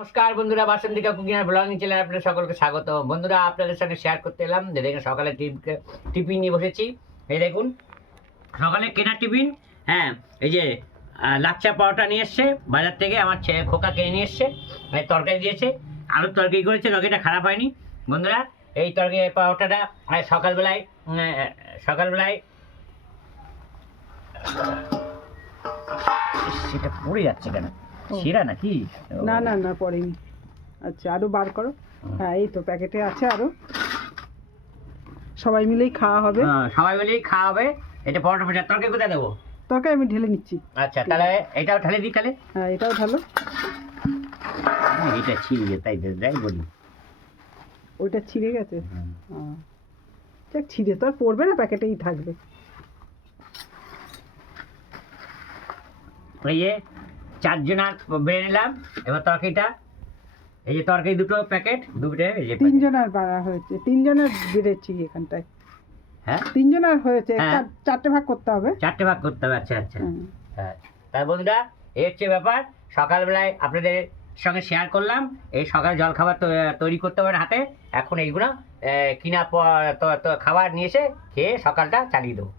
নমস্কার বন্ধুরা, বাসন্তিকা কুকিং আর ব্লগিং চ্যানেলে আপনাদের সকলকে স্বাগত। বন্ধুরা, আপনাদের সাথে শেয়ার করতে এলাম যে দেখেন সকালে টিফিন নিয়ে বসেছি। এই দেখুন সকালে কেনা টিফিন। হ্যাঁ, এই যে লাচ্চা পরোটা নিয়ে এসছে বাজার থেকে, আমার খোকা কিনে নিয়ে এসছে। তরকারি দিয়েছে, আলুর তরকারি করেছে, তরকারিটা খারাপ হয়নি বন্ধুরা। এই তরকারি পরোটাটা সকালবেলায় সেটা পড়ে যাচ্ছে কেন? সেরা নাকি? না না না, পড়েনি। আচ্ছা, আরো বার করো। হ্যাঁ, এই তো প্যাকেটে আছে আরো। সবাই মিলেই খাওয়া হবে। সবাই মিলেই খাওয়া হবে। এটা পরোটা ফোটা তরকারি কোথায় দেবো? তরকারি আমি ঢেলে নিচ্ছি। আচ্ছা, তাহলে এটাও ঢেলে দিই তাহলে। হ্যাঁ, এটাও ঢালো। এটা ছিঁড়ে তাই যাই বলি। ওইটা ছিঁড়ে গেছে। দেখ, ছিঁড়ে তো আর পড়বে না, প্যাকেটেই থাকবে। এই যে 4 জনার বেড়ে নিলাম। এবার তরকারিটা, এই যে তরকারি দুটো প্যাকেট, দুটো এই যে 3 জনের বাড়া হয়েছে, 3 জনের বেড়েছি এখানটায়। হ্যাঁ, 3 জনের হয়েছে, হ্যাঁ। 4টে ভাগ করতে হবে। 4টে ভাগ করতে হবে। আচ্ছা আচ্ছা। হুম। হ্যাঁ, তাই বন্ধুরা, এই হচ্ছে ব্যাপার। সকালবেলায় আপনাদের সঙ্গে শেয়ার করলাম। এই সকালে জলখাবার তৈরি করতে পারেন হাতে। এখন এইগুলো কিনা খাবার নিয়ে এসে খেয়ে সকালটা চালিয়ে দেবো।